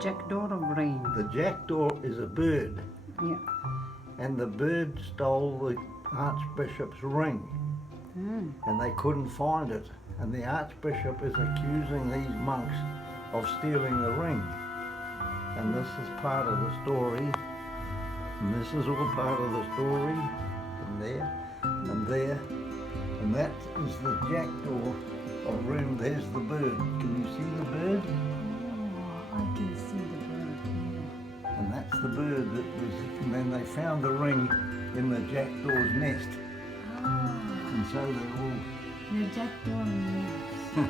Jackdaw of rain. The jackdaw is a bird, Yeah. and the bird stole the Archbishop's ring, and they couldn't find it. And the Archbishop is accusing these monks of stealing the ring. And this is part of the story. And this is all part of the story. And there, and there. And that is the jackdaw of room. There's the bird. Can you see the bird? Oh, I can see the bird here. And that's the bird that was, and then they found the ring in the jackdaw's nest. Ah, And so they're all, the jackdaw nest. so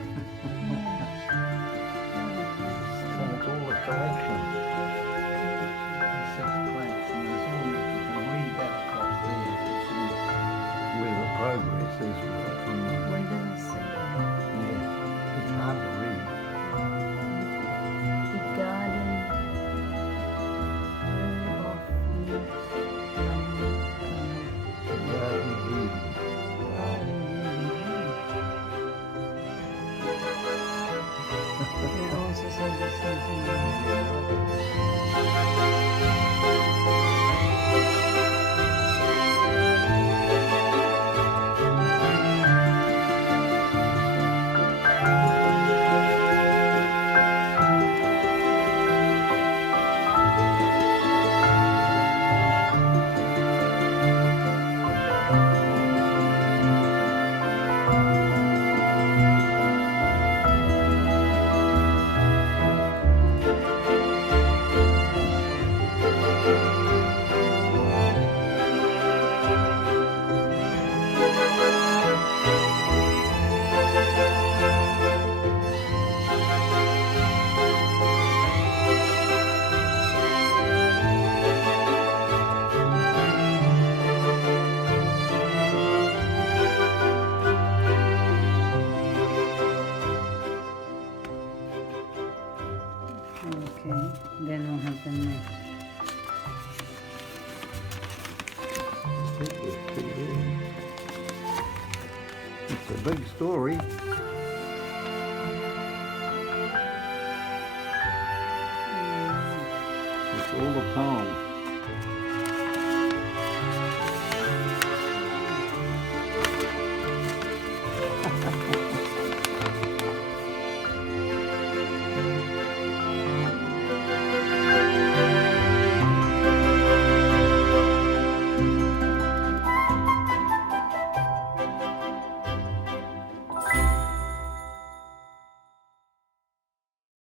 it's all a collection. Six plates, and there's all, you can read that across there, you can see where the progress is from the, Where does it say? yeah, it's hard to read. The garden of leaves. The Garden of Eden. They also say the same thing. Okay, then what happened next? It's a big story. It's all the poems.